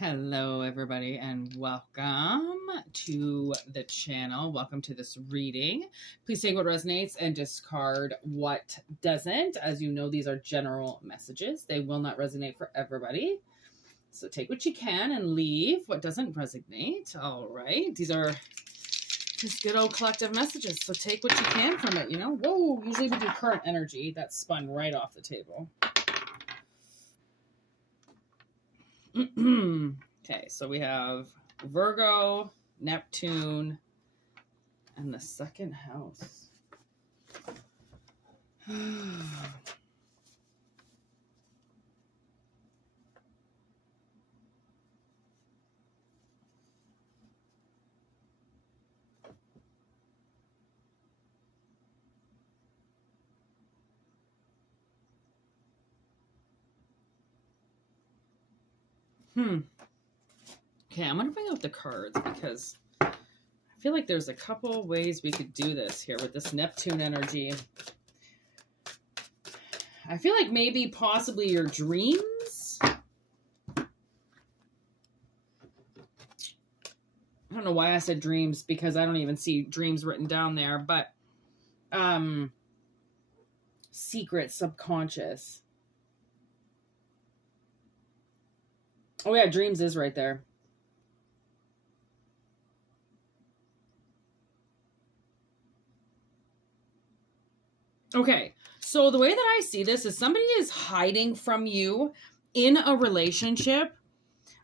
Hello, everybody, and welcome to the channel. Welcome to this reading. Please take what resonates and discard what doesn't. As you know, these are general messages. They will not resonate for everybody. So take what you can and leave what doesn't resonate. All right. These are just good old collective messages. So take what you can from it, you know. Whoa, usually we do current energy. That spun right off the table. Okay, so we have Virgo, Neptune, and the second house. Okay, I'm going to bring out the cards because I feel like there's a couple ways we could do this here with this Neptune energy. I feel like maybe possibly your dreams. I don't know why I said dreams because I don't even see dreams written down there, but secret, subconscious. Oh yeah, dreams is right there. Okay, so the way that I see this is somebody is hiding from you in a relationship,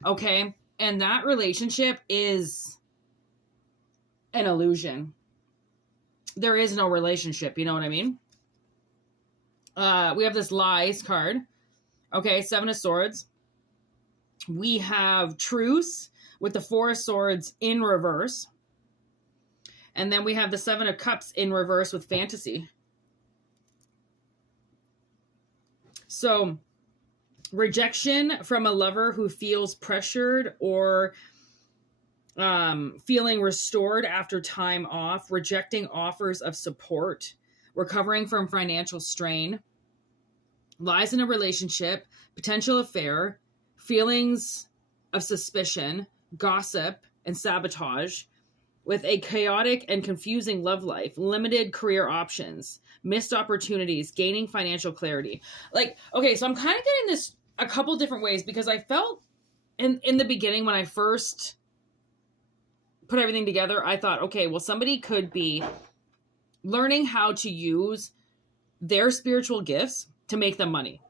okay? And that relationship is an illusion. There is no relationship, you know what I mean? We have this lies card, okay? Seven of Swords. We have truce with the Four of Swords in reverse. And then we have the Seven of Cups in reverse with fantasy. So, rejection from a lover who feels pressured or feeling restored after time off, rejecting offers of support, recovering from financial strain, lies in a relationship, potential affair, feelings of suspicion, gossip, and sabotage, with a chaotic and confusing love life, limited career options, missed opportunities, gaining financial clarity. Like, okay, so I'm kind of getting this a couple different ways because I felt in the beginning when I first put everything together, I thought, okay, well, somebody could be learning how to use their spiritual gifts to make them money.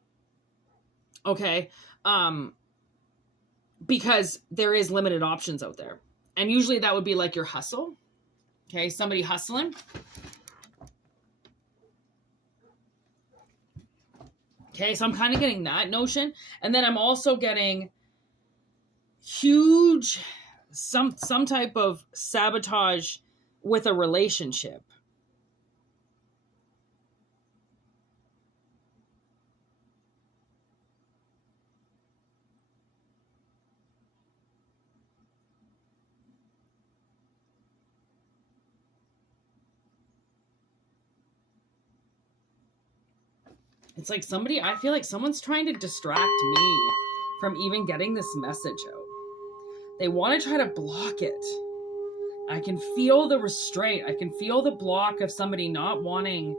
Okay. Because there is limited options out there. And usually that would be like your hustle. Okay, somebody hustling. Okay, so I'm kind of getting that notion. And then I'm also getting huge, some type of sabotage with a relationship. It's like I feel like someone's trying to distract me from even getting this message out. They want to try to block it. I can feel the restraint. I can feel the block of somebody not wanting,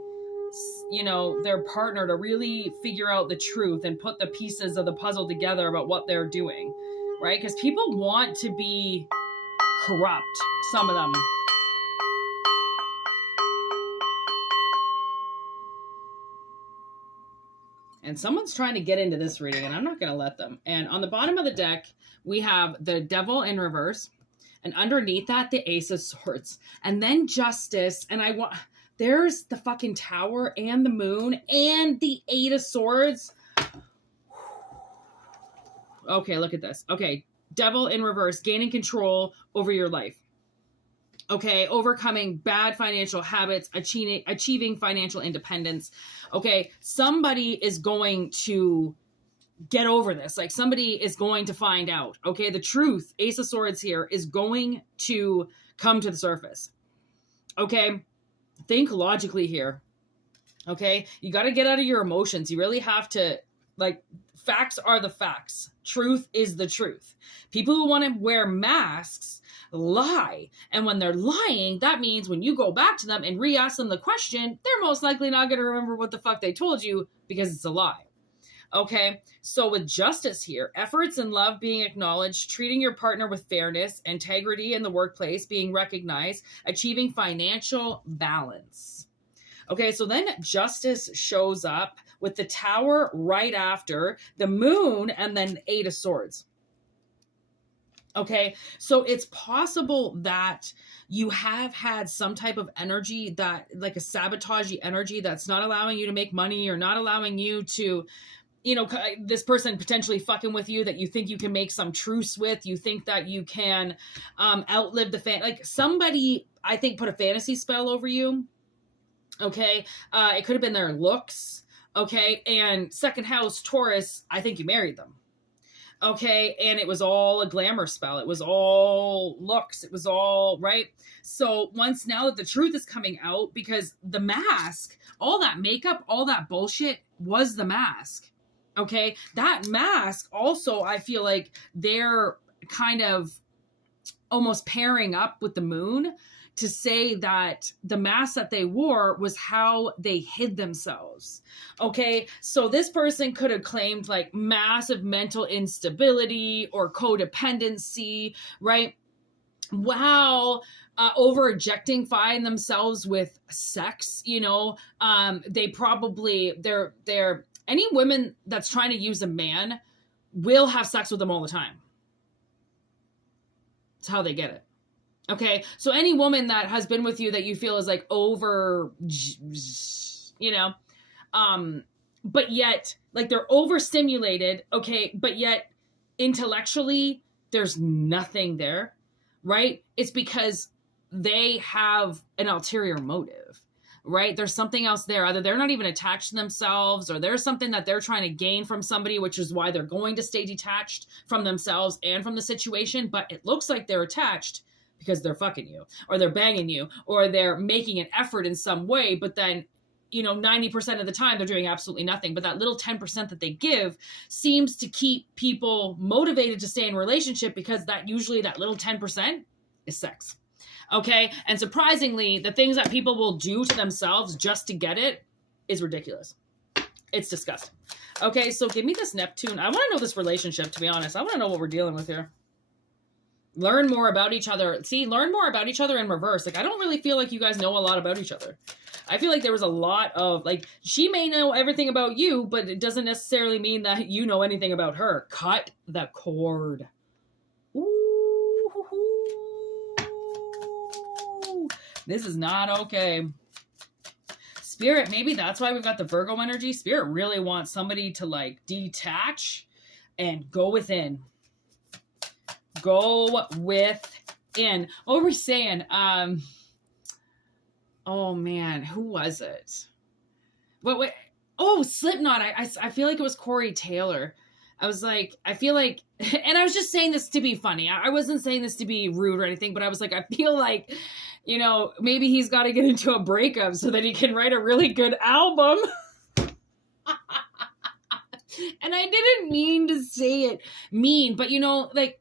you know, their partner to really figure out the truth and put the pieces of the puzzle together about what they're doing, right? Because people want to be corrupt, some of them. And someone's trying to get into this reading, and I'm not going to let them. And on the bottom of the deck, we have the Devil in reverse. And underneath that, the Ace of Swords. And then Justice. And there's the fucking Tower and the Moon and the Eight of Swords. Okay, look at this. Okay, Devil in reverse. Gaining control over your life. Okay, overcoming bad financial habits, achieving financial independence. Okay, somebody is going to get over this. Like, somebody is going to find out. Okay, the truth, Ace of Swords here, is going to come to the surface. Okay, think logically here. Okay, you got to get out of your emotions. You really have to, like, facts are the facts. Truth is the truth. People who want to wear masks lie. And when they're lying, that means when you go back to them and re-ask them the question, they're most likely not going to remember what the fuck they told you because it's a lie. Okay, so with justice here, efforts and love being acknowledged, treating your partner with fairness, integrity in the workplace being recognized, achieving financial balance. Okay, so then justice shows up with the Tower right after, the Moon, and then Eight of Swords. Okay, so it's possible that you have had some type of energy that, like a sabotagey energy that's not allowing you to make money or not allowing you to, you know, this person potentially fucking with you that you think you can make some truce with. You think that you can outlive the like somebody, I think, put a fantasy spell over you. Okay, it could have been their looks. Okay, and second house, Taurus, I think you married them. Okay, and it was all a glamour spell. It was all looks. It was all, right? So once now that the truth is coming out, because the mask, all that makeup, all that bullshit was the mask. Okay, that mask also, I feel like they're kind of almost pairing up with the Moon to say that the mask that they wore was how they hid themselves. Okay, so this person could have claimed like massive mental instability or codependency, right? Wow. Over-objectifying themselves with sex, you know, they probably, they're any women that's trying to use a man will have sex with them all the time. It's how they get it. Okay, so any woman that has been with you that you feel is like over, you know, but yet like they're overstimulated, okay, but yet intellectually there's nothing there, right? It's because they have an ulterior motive, right? There's something else there. Either they're not even attached to themselves or there's something that they're trying to gain from somebody, which is why they're going to stay detached from themselves and from the situation, but it looks like they're attached because they're fucking you or they're banging you or they're making an effort in some way, but then, you know, 90% of the time they're doing absolutely nothing. But that little 10% that they give seems to keep people motivated to stay in a relationship because that usually that little 10% is sex. Okay. And surprisingly, the things that people will do to themselves just to get it is ridiculous. It's disgusting. Okay. So give me this Neptune. I want to know this relationship, to be honest. I want to know what we're dealing with here. Learn more about each other. See, learn more about each other in reverse. Like, I don't really feel like you guys know a lot about each other. I feel like there was a lot of, like, she may know everything about you, but it doesn't necessarily mean that you know anything about her. Cut the cord. Ooh. This is not okay. Spirit, maybe that's why we've got the Virgo energy. Spirit really wants somebody to, like, detach and go within. Go within. What were we saying? Oh man, who was it? What? Oh, Slipknot. I feel like it was Corey Taylor. I was like, I feel like, and I was just saying this to be funny. I wasn't saying this to be rude or anything, but I was like, I feel like, you know, maybe he's got to get into a breakup so that he can write a really good album. And I didn't mean to say it mean, but you know, like,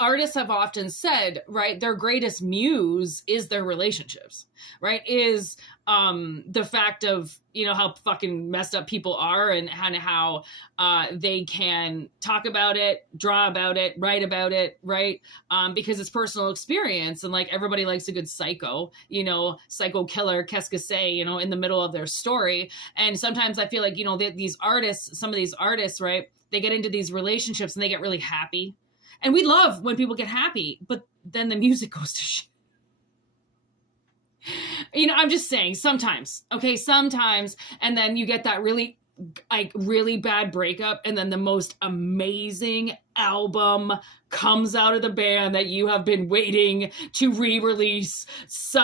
artists have often said, right, their greatest muse is their relationships, right? Is the fact of, you know, how fucking messed up people are and how they can talk about it, draw about it, write about it, right? Because it's personal experience. And like everybody likes a good psycho, you know, psycho killer, qu'est-ce que c'est, you know, in the middle of their story. And sometimes I feel like, you know, these artists, some of these artists, right, they get into these relationships and they get really happy. And we love when people get happy, but then the music goes to shit. You know, I'm just saying sometimes, okay, sometimes, and then you get that really bad breakup, and then the most amazing album comes out of the band that you have been waiting to re-release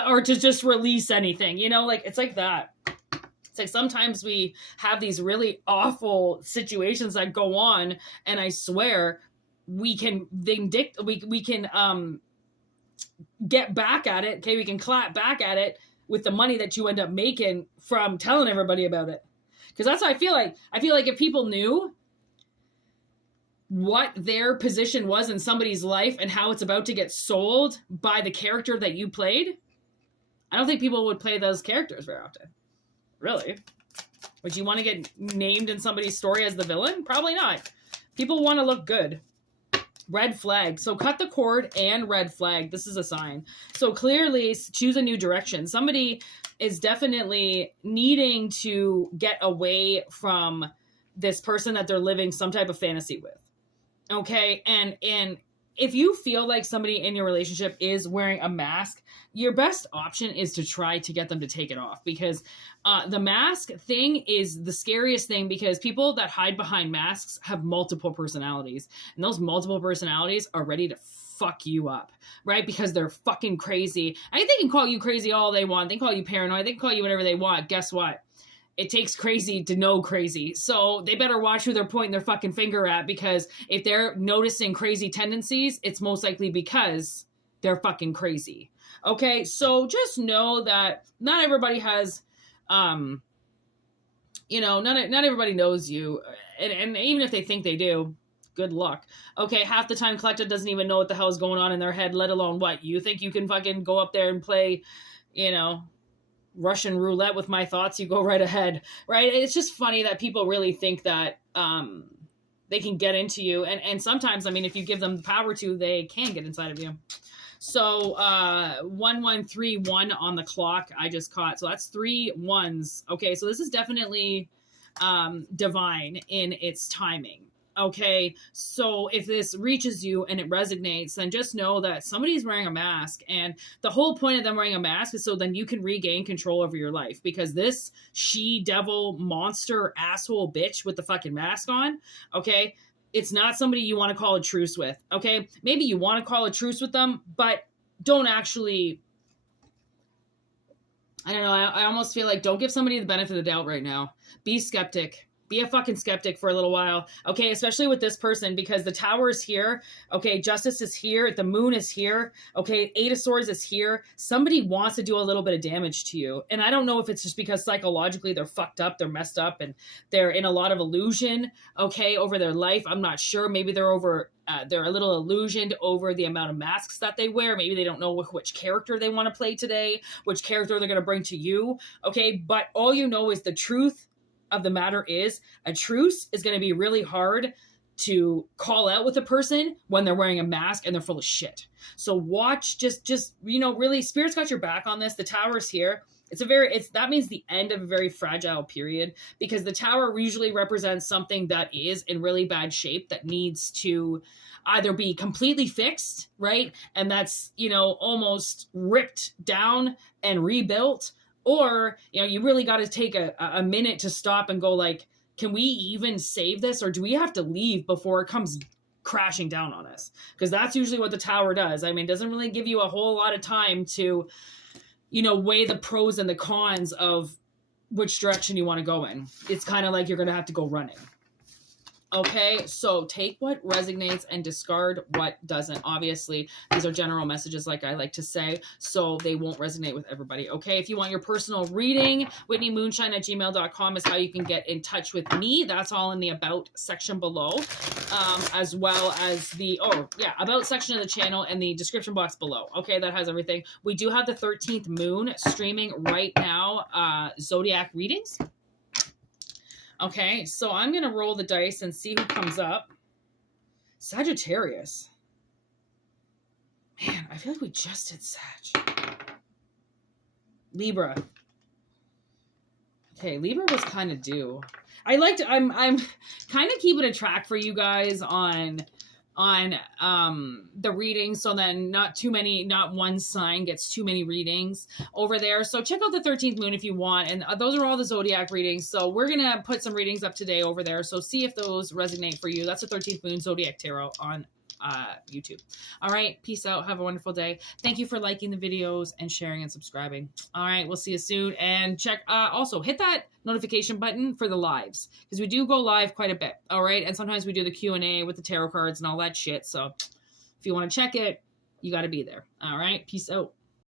or to just release anything, you know, like it's like that. It's like sometimes we have these really awful situations that go on, and I swear we can we can get back at it. Okay, we can clap back at it with the money that you end up making from telling everybody about it. Because that's how I feel like. I feel like if people knew what their position was in somebody's life and how it's about to get sold by the character that you played, I don't think people would play those characters very often. Really? Would you want to get named in somebody's story as the villain? Probably not. People want to look good. Red flag. So cut the cord and red flag. This is a sign. So clearly choose a new direction. Somebody is definitely needing to get away from this person that they're living some type of fantasy with. Okay. And if you feel like somebody in your relationship is wearing a mask, your best option is to try to get them to take it off, because the mask thing is the scariest thing, because people that hide behind masks have multiple personalities, and those multiple personalities are ready to fuck you up, right? Because they're fucking crazy. I think they can call you crazy all they want. They can call you paranoid. They can call you whatever they want. Guess what? It takes crazy to know crazy. So they better watch who they're pointing their fucking finger at, because if they're noticing crazy tendencies, it's most likely because they're fucking crazy. Okay, so just know that not everybody has, not everybody knows you. And even if they think they do, good luck. Okay, half the time Collective doesn't even know what the hell is going on in their head, let alone what. You think you can fucking go up there and play, Russian roulette with my thoughts? You go right ahead, right? It's just funny that people really think that they can get into you. And sometimes, I mean, if you give them the power to, they can get inside of you. So 1131 on the clock I just caught. So that's 3 1s. Okay, so this is definitely divine in its timing. Okay, so if this reaches you and it resonates, then just know that somebody's wearing a mask, and the whole point of them wearing a mask is so then you can regain control over your life, because this she-devil monster asshole bitch with the fucking mask on, okay, it's not somebody you want to call a truce with, okay? Maybe you want to call a truce with them, but don't actually, I don't know, I almost feel like don't give somebody the benefit of the doubt right now. Be skeptic. Be a fucking skeptic for a little while, okay? Especially with this person, because the Tower is here, okay? Justice is here. The Moon is here, okay? 8 of Swords is here. Somebody wants to do a little bit of damage to you. And I don't know if it's just because psychologically they're fucked up, they're messed up, and they're in a lot of illusion, okay, over their life. I'm not sure. Maybe they're a little illusioned over the amount of masks that they wear. Maybe they don't know which character they want to play today, which character they're going to bring to you, okay? But all you know is the truth of the matter is a truce is going to be really hard to call out with a person when they're wearing a mask and they're full of shit. So watch, just really, Spirit's got your back on this. The Tower's here. That means the end of a very fragile period, because the Tower usually represents something that is in really bad shape that needs to either be completely fixed, right? And that's, almost ripped down and rebuilt, or, you really got to take a minute to stop and go like, can we even save this? Or do we have to leave before it comes crashing down on us? Because that's usually what the Tower does. I mean, it doesn't really give you a whole lot of time to, weigh the pros and the cons of which direction you want to go in. It's kind of like you're going to have to go running. Okay, so take what resonates and discard what doesn't. Obviously, these are general messages, like I like to say, so they won't resonate with everybody. Okay, if you want your personal reading, whitneymoonshine@gmail.com is how you can get in touch with me. That's all in the About section below, as well as the About section of the channel and the description box below. Okay, that has everything. We do have the 13th moon streaming right now, Zodiac readings. Okay, so I'm going to roll the dice and see who comes up. Sagittarius. Man, I feel like we just did Sag. Libra. Okay, Libra was kind of due. I'm kind of keeping a track for you guys on the readings, so then not one sign gets too many readings over there. So check out the 13th moon if you want, and those are all the Zodiac readings. So we're gonna put some readings up today over there, so see if those resonate for you. That's the 13th moon Zodiac Tarot on YouTube. All right, peace out, have a wonderful day. Thank you for liking the videos and sharing and subscribing. All right, we'll see you soon, and check also hit that notification button for the lives, because we do go live quite a bit. All right, and sometimes we do the Q&A with the tarot cards and all that shit. So if you want to check it, you got to be there. All right, peace out.